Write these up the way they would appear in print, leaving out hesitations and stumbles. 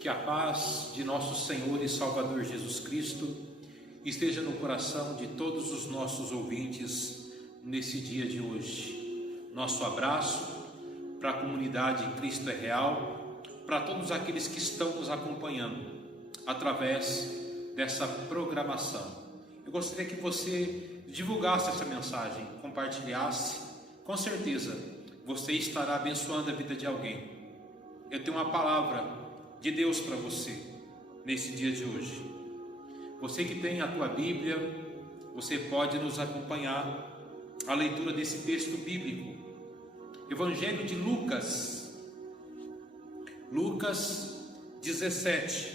Que a paz de nosso Senhor e Salvador Jesus Cristo esteja no coração de todos os nossos ouvintes nesse dia de hoje. Nosso abraço para a comunidade Cristo é Real, para todos aqueles que estão nos acompanhando através dessa programação. Eu gostaria que você divulgasse essa mensagem, compartilhasse. Com certeza você estará abençoando a vida de alguém. Eu tenho uma palavra de Deus para você nesse dia de hoje. Você que tem a tua Bíblia, você pode nos acompanhar a leitura desse texto bíblico. Evangelho de Lucas 17,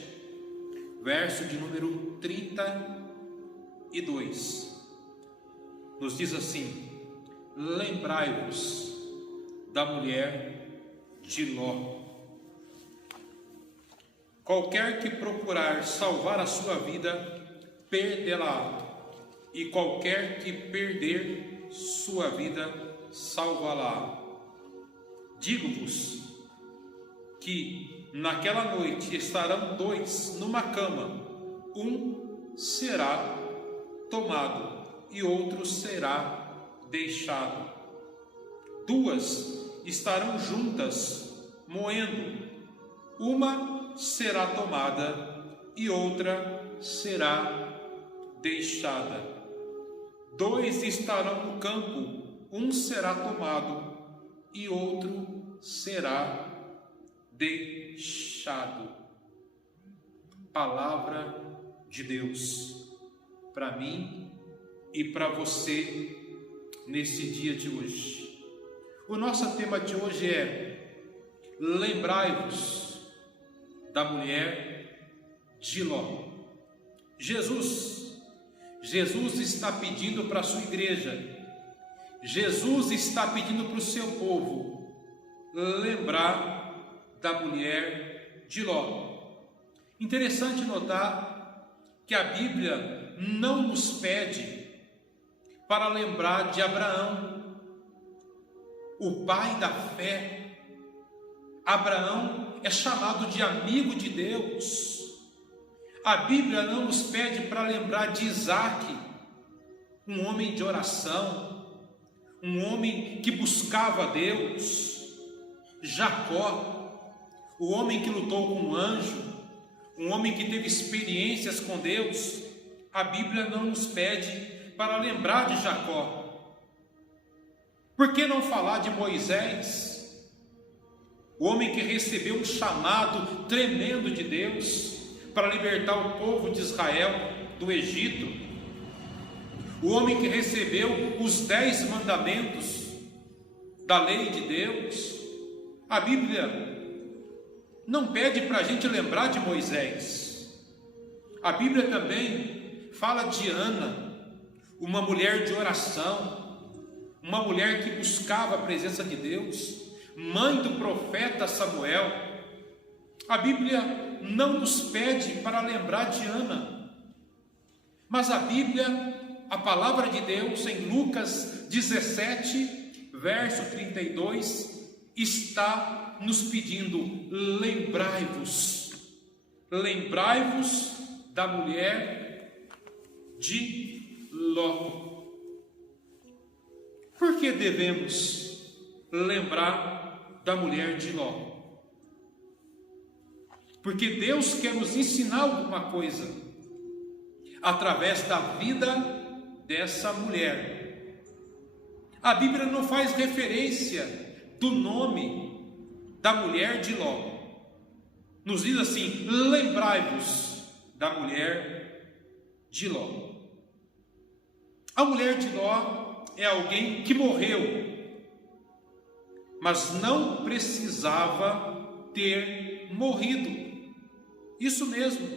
verso de número 32. Nos diz assim: lembrai-vos da mulher de Ló. Qualquer que procurar salvar a sua vida, perdê-la, e qualquer que perder sua vida, salvá-la. Digo-vos que naquela noite estarão dois numa cama, um será tomado e outro será deixado. Duas estarão juntas, moendo, uma será tomada e outra será deixada. Dois estarão no campo, um será tomado e outro será deixado. Palavra de Deus para mim e para você nesse dia de hoje. O nosso tema de hoje é: lembrai-vos da mulher de Ló. Jesus está pedindo para a sua igreja, Jesus está pedindo para o seu povo lembrar da mulher de Ló. Interessante notar que a Bíblia não nos pede para lembrar de Abraão, o pai da fé. Abraão é chamado de amigo de Deus. A Bíblia não nos pede para lembrar de Isaac, um homem de oração, um homem que buscava a Deus. Jacó, o homem que lutou com um anjo, um homem que teve experiências com Deus. A Bíblia não nos pede para lembrar de Jacó. Por que não falar de Moisés, o homem que recebeu um chamado tremendo de Deus para libertar o povo de Israel do Egito? O homem que recebeu os 10 mandamentos da lei de Deus. A Bíblia não pede para a gente lembrar de Moisés. A Bíblia também fala de Ana, uma mulher de oração, uma mulher que buscava a presença de Deus, mãe do profeta Samuel. A Bíblia não nos pede para lembrar de Ana, mas a Bíblia, a palavra de Deus em Lucas 17, verso 32, está nos pedindo: lembrai-vos da mulher de Ló. Por que devemos lembrar da mulher de Ló? Porque Deus quer nos ensinar alguma coisa através da vida dessa mulher. A Bíblia não faz referência do nome da mulher de Ló. Nos diz assim: lembrai-vos da mulher de Ló. A mulher de Ló é alguém que morreu, mas não precisava ter morrido. Isso mesmo,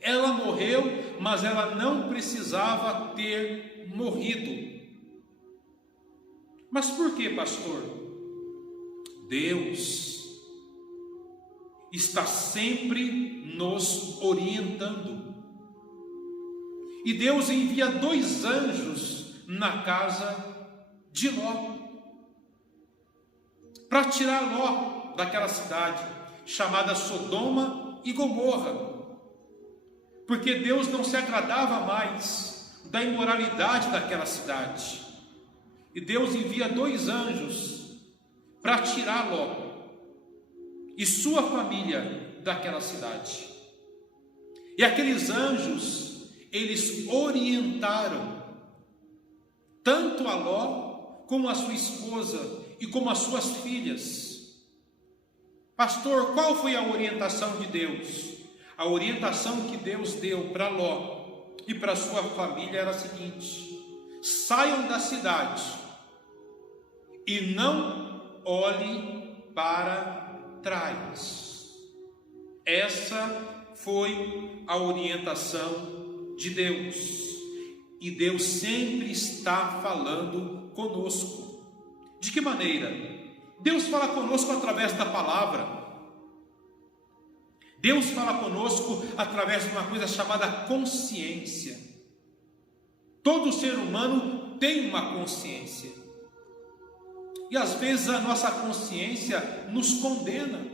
ela morreu, mas ela não precisava ter morrido. Mas por que, pastor? Deus está sempre nos orientando. E Deus envia 2 anjos na casa de Ló, para tirar Ló daquela cidade chamada Sodoma e Gomorra, porque Deus não se agradava mais da imoralidade daquela cidade. E Deus envia 2 anjos para tirar Ló e sua família daquela cidade. E aqueles anjos, eles orientaram tanto a Ló, como a sua esposa e como as suas filhas. Pastor, qual foi a orientação de Deus? A orientação que Deus deu para Ló e para sua família era a seguinte: saiam da cidade e não olhem para trás. Essa foi a orientação de Deus. E Deus sempre está falando conosco. De que maneira? Deus fala conosco através da palavra. Deus fala conosco através de uma coisa chamada consciência. Todo ser humano tem uma consciência. E às vezes a nossa consciência nos condena.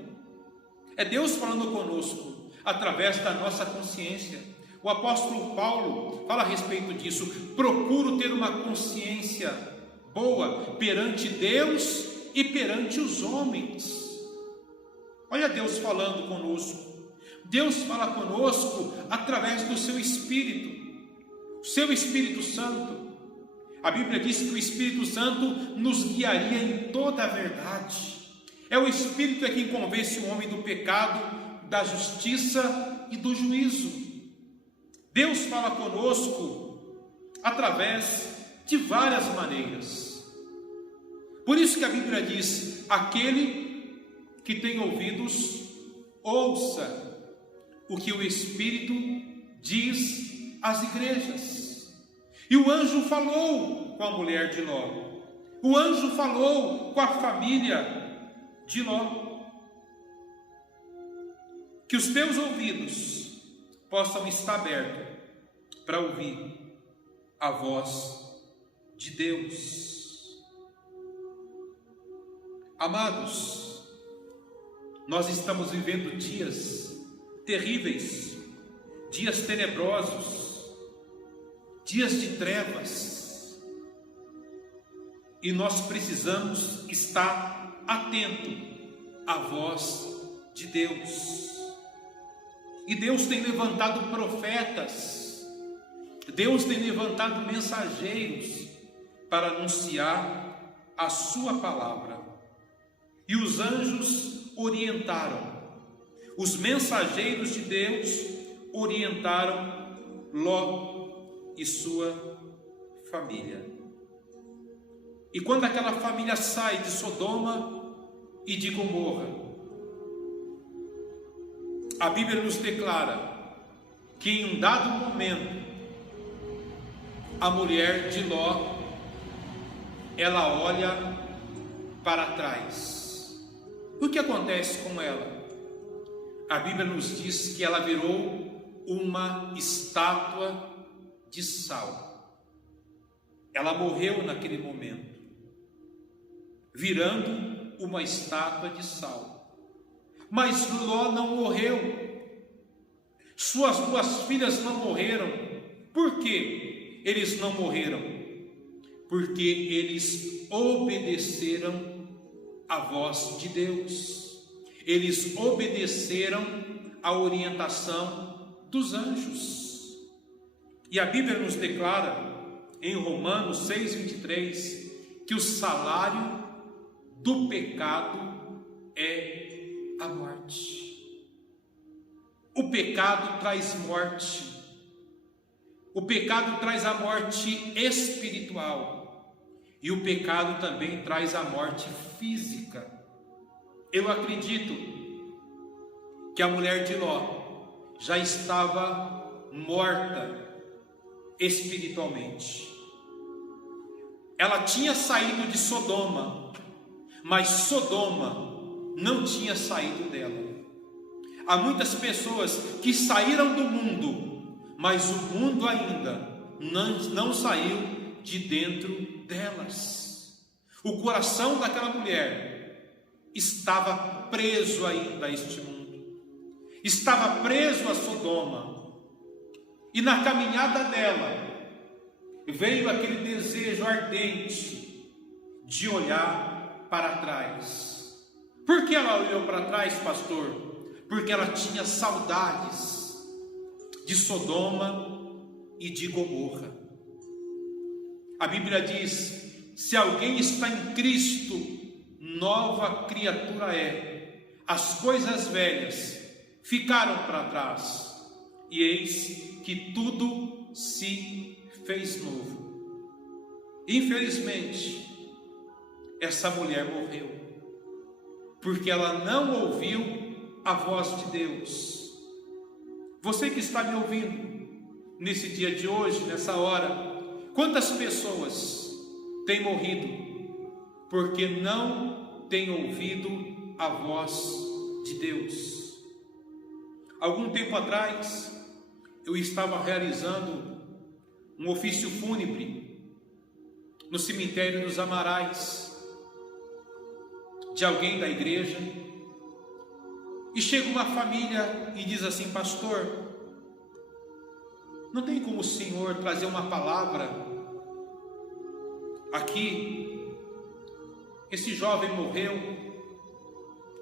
É Deus falando conosco através da nossa consciência. O apóstolo Paulo fala a respeito disso. Procuro ter uma consciência boa perante Deus e perante os homens. Olha Deus falando conosco. Deus fala conosco através do seu Espírito, o seu Espírito Santo. A Bíblia diz que o Espírito Santo nos guiaria em toda a verdade. É o Espírito quem convence o homem do pecado, da justiça e do juízo. Deus fala conosco através de várias maneiras. Por isso que a Bíblia diz: aquele que tem ouvidos, ouça o que o Espírito diz às igrejas. E o anjo falou com a mulher de Ló. O anjo falou com a família de Ló. Que os teus ouvidos possam estar abertos para ouvir a voz de Deus. Amados, nós estamos vivendo dias terríveis, dias tenebrosos, dias de trevas, e nós precisamos estar atento à voz de Deus. E Deus tem levantado profetas, Deus tem levantado mensageiros para anunciar a sua palavra. E os anjos orientaram, os mensageiros de Deus orientaram Ló e sua família. E quando aquela família sai de Sodoma e de Gomorra, a Bíblia nos declara que em um dado momento a mulher de Ló, ela olha para trás. O que acontece com ela? A Bíblia nos diz que ela virou uma estátua de sal. Ela morreu naquele momento, virando uma estátua de sal. Mas Ló não morreu. Suas 2 filhas não morreram. Por que eles não morreram? Porque eles obedeceram à voz de Deus. Eles obedeceram à orientação dos anjos. E a Bíblia nos declara em Romanos 6:23 que o salário do pecado é a morte. O pecado traz morte. O pecado traz a morte espiritual. E o pecado também traz a morte física. Eu acredito que a mulher de Ló já estava morta espiritualmente. Ela tinha saído de Sodoma, mas Sodoma não tinha saído dela. Há muitas pessoas que saíram do mundo, mas o mundo ainda não saiu de dentro delas. O coração daquela mulher estava preso ainda a este mundo. estava preso a Sodoma, e na caminhada dela veio aquele desejo ardente de olhar para trás. Por que ela olhou para trás, pastor? Porque ela tinha saudades de Sodoma e de Gomorra. A Bíblia diz: se alguém está em Cristo, nova criatura é. As coisas velhas ficaram para trás, e eis que tudo se fez novo. Infelizmente, essa mulher morreu, porque ela não ouviu a voz de Deus. Você que está me ouvindo nesse dia de hoje, nessa hora, quantas pessoas têm morrido porque não têm ouvido a voz de Deus? Algum tempo atrás, eu estava realizando um ofício fúnebre no cemitério dos Amarais, de alguém da igreja, e chega uma família e diz assim: pastor, não tem como o senhor trazer uma palavra aqui? Esse jovem morreu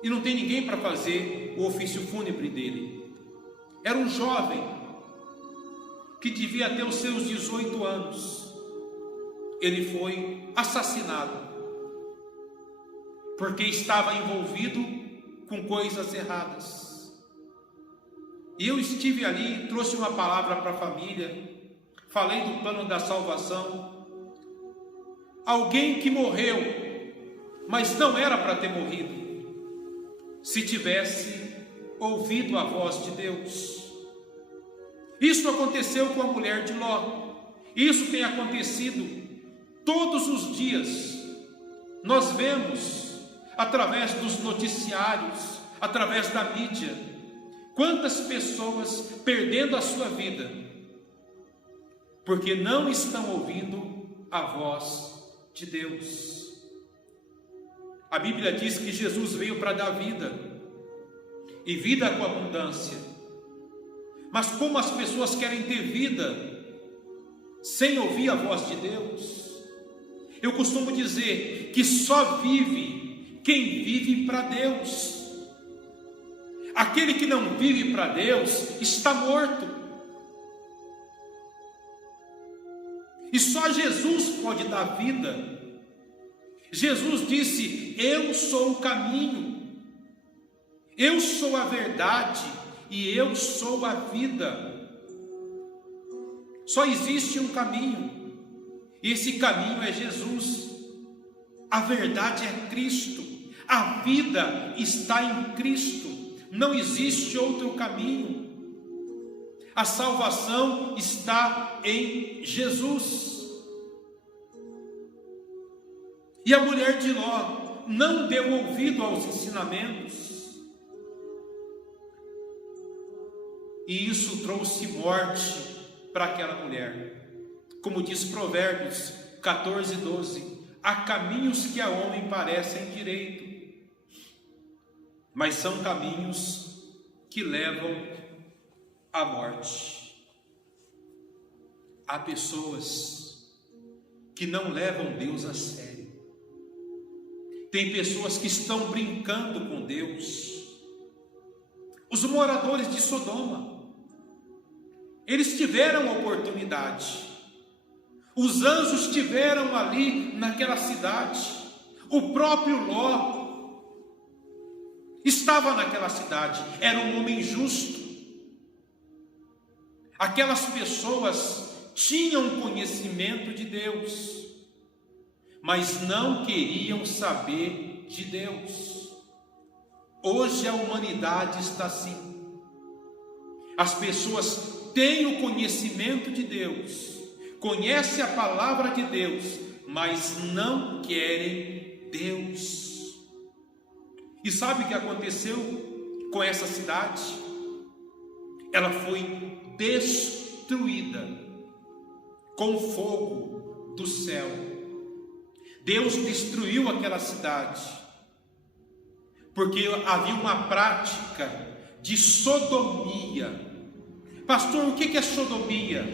e não tem ninguém para fazer o ofício fúnebre dele. Era um jovem que devia ter os seus 18 anos. Ele foi assassinado porque estava envolvido com coisas erradas. E eu estive ali, trouxe uma palavra para a família, falei do plano da salvação. Alguém que morreu, mas não era para ter morrido, se tivesse ouvido a voz de Deus. Isso aconteceu com a mulher de Ló. Isso tem acontecido todos os dias. Nós vemos através dos noticiários, através da mídia, quantas pessoas perdendo a sua vida porque não estão ouvindo a voz de Deus. A Bíblia diz que Jesus veio para dar vida, e vida com abundância. Mas como as pessoas querem ter vida sem ouvir a voz de Deus? Eu costumo dizer que só vive quem vive para Deus. Aquele que não vive para Deus está morto. E só Jesus pode dar vida. Jesus disse: eu sou o caminho, eu sou a verdade e eu sou a vida. Só existe um caminho, e esse caminho é Jesus. A verdade é Cristo, a vida está em Cristo, não existe outro caminho. A salvação está em Jesus. E a mulher de Ló não deu ouvido aos ensinamentos, e isso trouxe morte para aquela mulher. Como diz Provérbios 14:12, há caminhos que a homem parecem direito, mas são caminhos que levam à morte. Há pessoas que não levam Deus a sério. Tem pessoas que estão brincando com Deus. Os moradores de Sodoma, eles tiveram a oportunidade. Os anjos estiveram ali naquela cidade. O próprio Ló estava naquela cidade. Era um homem justo. Aquelas pessoas tinham conhecimento de Deus, mas não queriam saber de Deus. Hoje a humanidade está assim. As pessoas têm o conhecimento de Deus, conhecem a palavra de Deus, mas não querem Deus. E sabe o que aconteceu com essa cidade? Ela foi destruída com fogo do céu. Deus destruiu aquela cidade porque havia uma prática de sodomia. Pastor, o que é sodomia?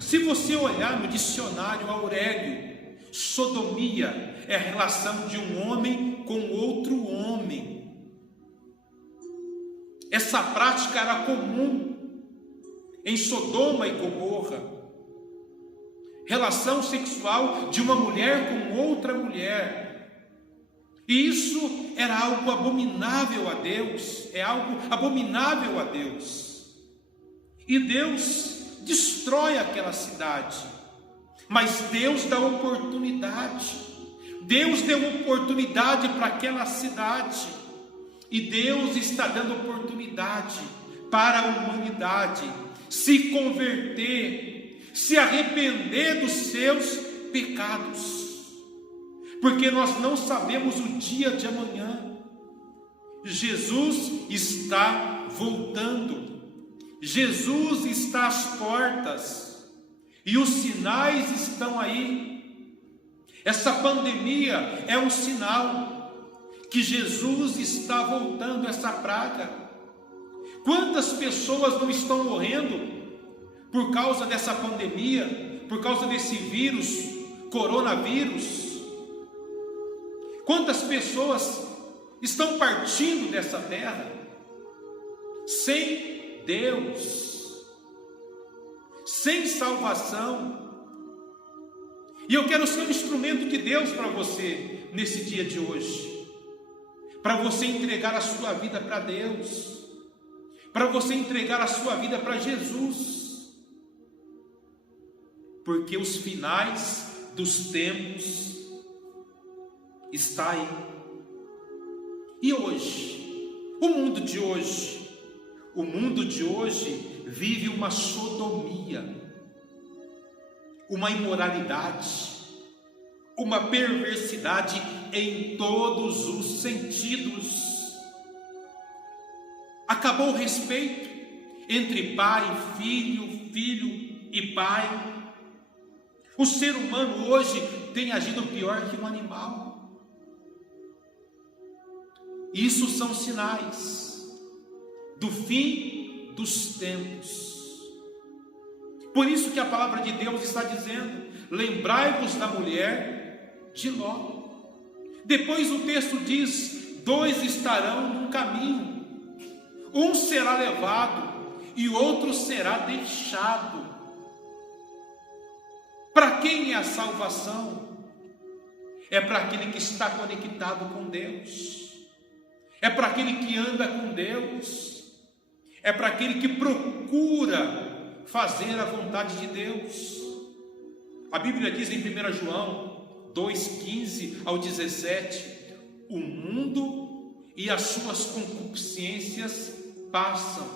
Se você olhar no dicionário Aurélio, sodomia é a relação de um homem com outro homem. Essa prática era comum em Sodoma e Gomorra. Relação sexual de uma mulher com outra mulher. E isso era algo abominável a Deus. É algo abominável a Deus. E Deus destrói aquela cidade. Mas Deus dá oportunidade. Deus deu oportunidade para aquela cidade. E Deus está dando oportunidade para a humanidade se converter, se arrepender dos seus pecados. Porque nós não sabemos o dia de amanhã. Jesus está voltando. Jesus está às portas. E os sinais estão aí. Essa pandemia é um sinal que Jesus está voltando, essa praga. Quantas pessoas não estão morrendo por causa dessa pandemia, por causa desse vírus, coronavírus? Quantas pessoas estão partindo dessa terra sem Deus, sem salvação? E eu quero ser um instrumento de Deus para você nesse dia de hoje, para você entregar a sua vida para Deus, para você entregar a sua vida para Jesus, porque os finais dos tempos está aí. E hoje, o mundo de hoje vive uma sodomia, uma imoralidade, uma perversidade em todos os sentidos. Acabou o respeito entre pai e filho, filho e pai. O ser humano hoje tem agido pior que um animal. Isso são sinais do fim dos tempos. Por isso que a palavra de Deus está dizendo: lembrai-vos da mulher de Ló. Depois o texto diz: 2 estarão num caminho, um será levado e outro será deixado. Para quem é a salvação? É para aquele que está conectado com Deus. É para aquele que anda com Deus. É para aquele que procura fazer a vontade de Deus. A Bíblia diz em 1 João 2:15 ao 17: o mundo e as suas concupiscências passam,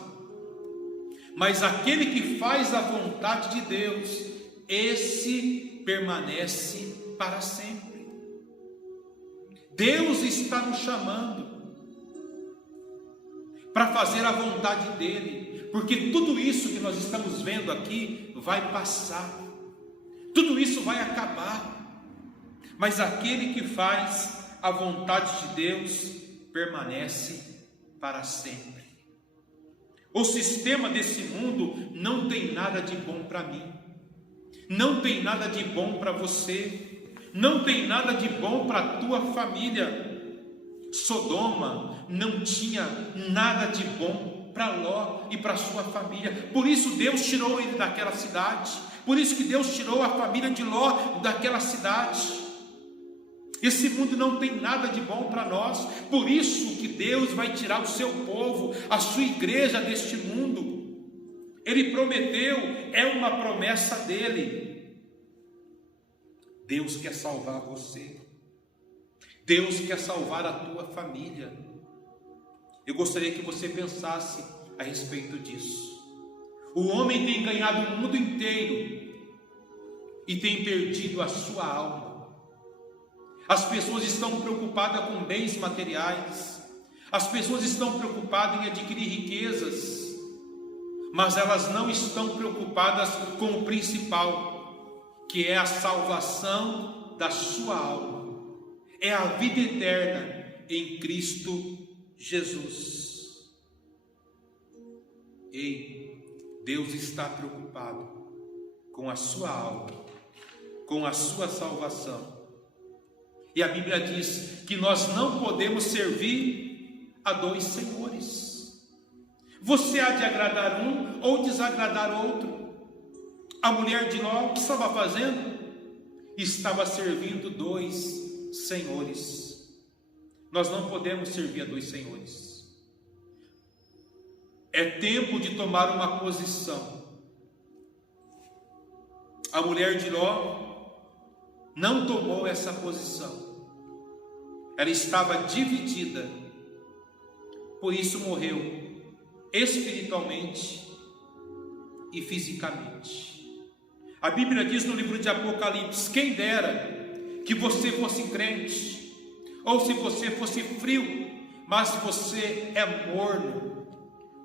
mas aquele que faz a vontade de Deus, esse permanece para sempre. Deus está nos chamando para fazer a vontade dele, porque tudo isso que nós estamos vendo aqui vai passar, tudo isso vai acabar, mas aquele que faz a vontade de Deus permanece para sempre. O sistema desse mundo não tem nada de bom para mim, não tem nada de bom para você, não tem nada de bom para a tua família. Sodoma não tinha nada de bom para Ló e para sua família. Por isso Deus tirou ele daquela cidade. Por isso que Deus tirou a família de Ló daquela cidade. Esse mundo não tem nada de bom para nós. Por isso que Deus vai tirar o seu povo, a sua igreja deste mundo. Ele prometeu, é uma promessa dele. Deus quer salvar você. Deus quer salvar a tua família. Eu gostaria que você pensasse a respeito disso. O homem tem ganhado o mundo inteiro e tem perdido a sua alma. As pessoas estão preocupadas com bens materiais. As pessoas estão preocupadas em adquirir riquezas, mas elas não estão preocupadas com o principal, que é a salvação da sua alma. É a vida eterna em Cristo Jesus. Ei, Deus está preocupado com a sua alma, com a sua salvação. E a Bíblia diz que nós não podemos servir a dois senhores. Você há de agradar um ou desagradar outro. A mulher de Ló, o que estava fazendo? Estava servindo dois senhores. Nós não podemos servir a dois senhores. É tempo de tomar uma posição. A mulher de Ló não tomou essa posição. Ela estava dividida. Por isso morreu espiritualmente e fisicamente. A Bíblia diz no livro de Apocalipse: quem dera que você fosse crente, ou se você fosse frio, mas se você é morno,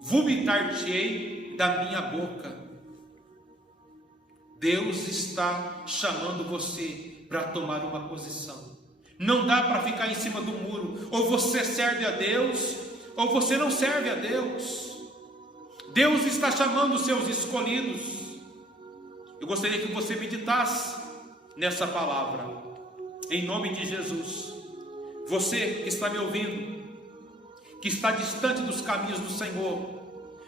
vomitar-te-ei da minha boca. Deus está chamando você para tomar uma posição. Não dá para ficar em cima do muro. Ou você serve a Deus, ou você não serve a Deus. Deus está chamando os seus escolhidos. Eu gostaria que você meditasse nessa palavra, em nome de Jesus. Você que está me ouvindo, que está distante dos caminhos do Senhor,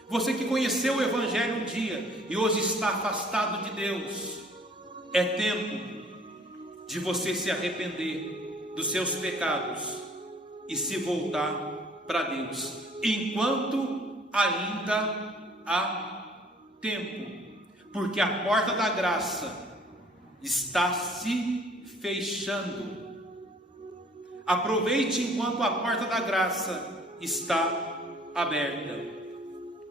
você que conheceu o Evangelho um dia e hoje está afastado de Deus, é tempo de você se arrepender dos seus pecados e se voltar para Deus, enquanto ainda há tempo. Porque a porta da graça está se fechando. Aproveite enquanto a porta da graça está aberta.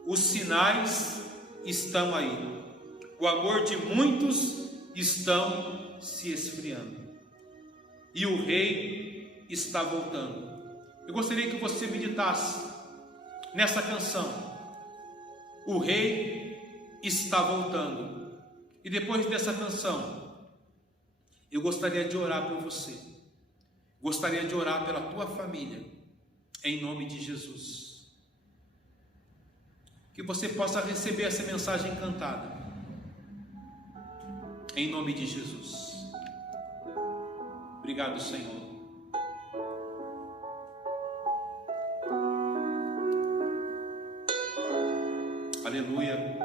Os sinais estão aí. O amor de muitos estão se esfriando. E o rei está voltando. Eu gostaria que você meditasse nessa canção. O rei está voltando. E depois dessa canção, eu gostaria de orar por você. Gostaria de orar pela tua família, em nome de Jesus. Que você possa receber essa mensagem cantada, em nome de Jesus. Obrigado, Senhor. Aleluia.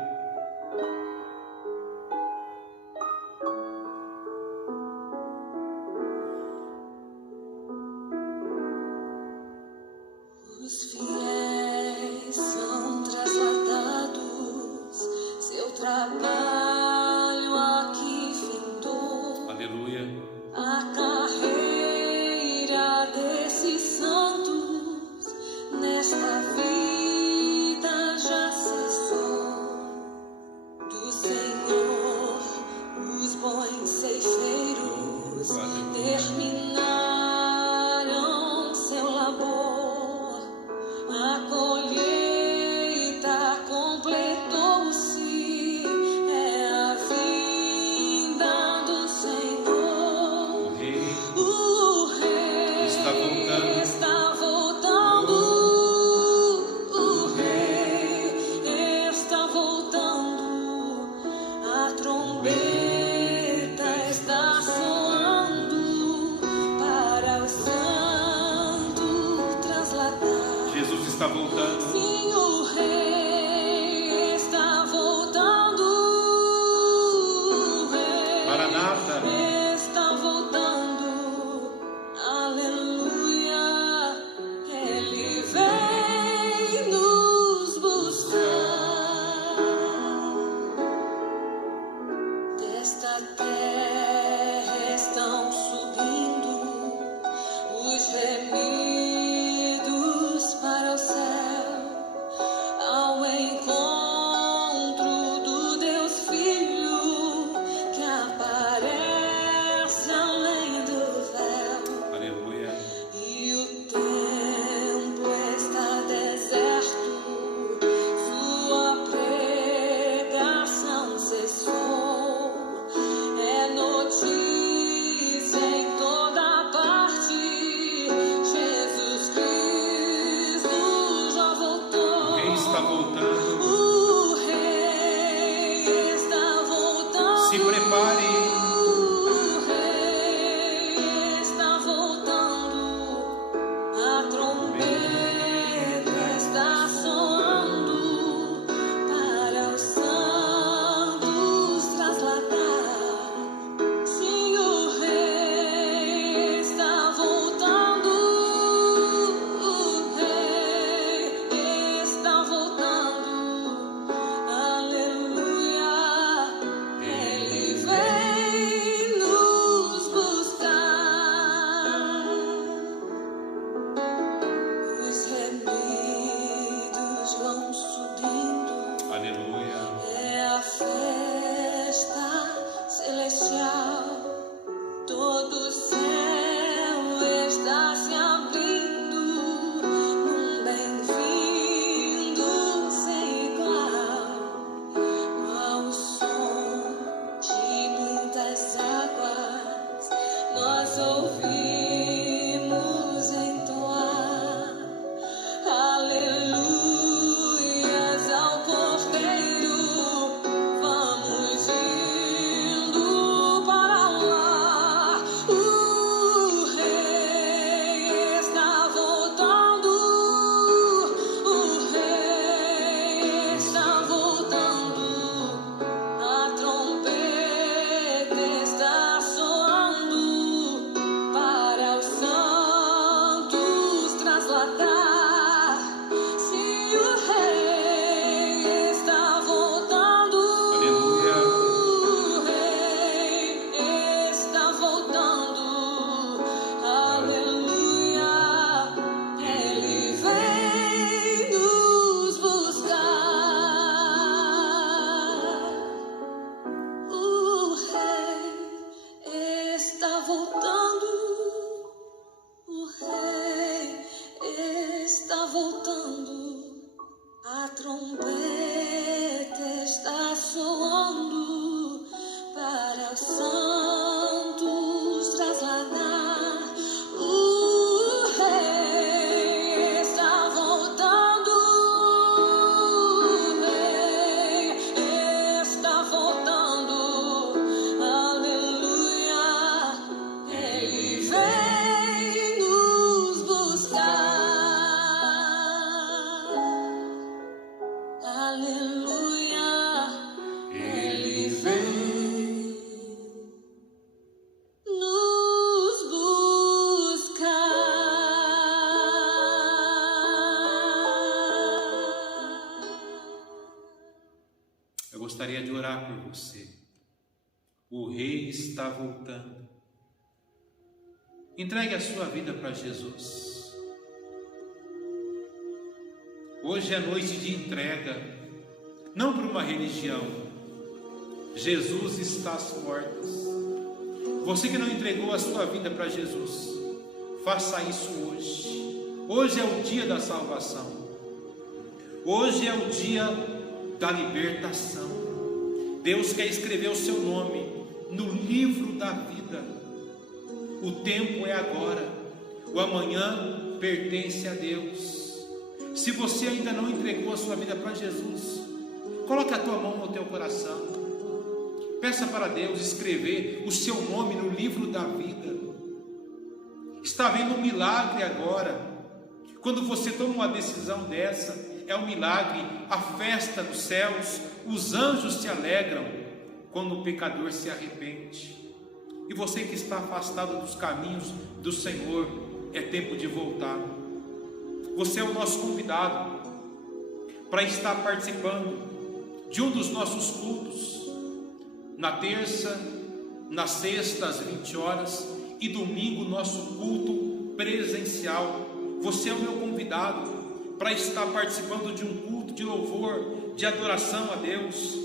Os fiéis são trasladados, seu trabalho aqui findou. Aleluia. A carreira desses santos nesta vida já cessou. Do Senhor os bons ceifeiros terminaram seu labor. A colheita completou-se, é a vinda do Senhor. O Rei está voltando. está voltando. O Rei está voltando. A trombeta está soando para o santo trasladar. Jesus está voltando. Sim, o Rei está voltando. O Rei Maranata. está voltando. Aleluia. Ele vem nos buscar. Desta terra estão subindo os remidos para o céu. Ao estrelas vão subindo. Aleluia. É a festa celestial. Todo o céu está se abrindo num bem-vindo sem igual. Ao som de muitas águas nós ouvimos entoar aleluias ao Cordeiro. Vamos indo para lá. O Rei está voltando. O Rei está voltando. A trombeta está soando para os santos trasladar. Se o Rei está voltando, Aleluia. o Rei está voltando. Aleluia. Ele vem nos buscar. O Rei está voltando. O Rei está voltando. A trombeta está soando para os santos trasladar. O Rei está voltando. O Rei está voltando. Aleluia. Ele vem nos buscar. Aleluia. Ele vem nos buscar. Eu gostaria de orar por você. O Rei está voltando. Entregue a sua vida para Jesus. Hoje é noite de entrega, não para uma religião. Jesus está às portas. Você que não entregou a sua vida para Jesus, faça isso hoje. Hoje é o dia da salvação. Hoje é o dia da libertação. Deus quer escrever o seu nome no livro da vida. O tempo é agora. O amanhã pertence a Deus. Se você ainda não entregou a sua vida para Jesus, coloque a tua mão no teu coração. Peça para Deus escrever o seu nome no livro da vida. Está havendo um milagre agora. Quando você toma uma decisão dessa, é um milagre, a festa dos céus, os anjos se alegram quando o pecador se arrepende. E você que está afastado dos caminhos do Senhor, é tempo de voltar. Você é o nosso convidado para estar participando de um dos nossos cultos, na terça, na sexta às 20 horas e domingo nosso culto presencial. Você é o meu convidado para estar participando de um culto de louvor, de adoração a Deus.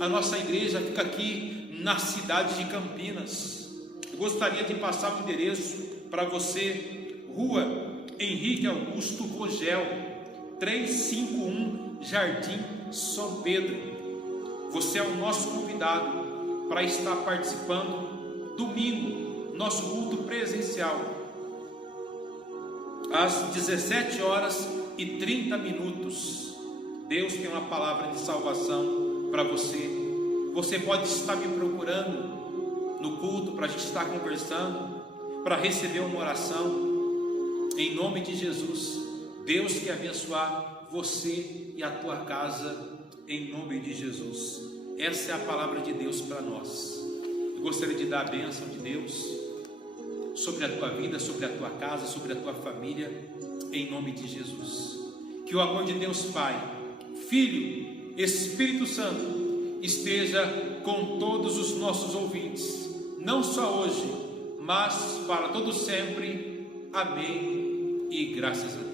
A nossa igreja fica aqui na cidade de Campinas. Eu gostaria de passar o endereço para você. Rua Henrique Augusto Rogel, 351 Jardim São Pedro. Você é o nosso convidado para estar participando domingo, nosso culto presencial, às 17 horas e 30 minutos. Deus tem uma palavra de salvação para você. Você pode estar me procurando no culto para a gente estar conversando, para receber uma oração. Em nome de Jesus, Deus quer abençoar você e a tua casa, em nome de Jesus. Essa é a palavra de Deus para nós. Eu gostaria de dar a bênção de Deus sobre a tua vida, sobre a tua casa, sobre a tua família, em nome de Jesus. Que o amor de Deus Pai, Filho, Espírito Santo esteja com todos os nossos ouvintes, não só hoje, mas para todo sempre. Amém e graças a Deus.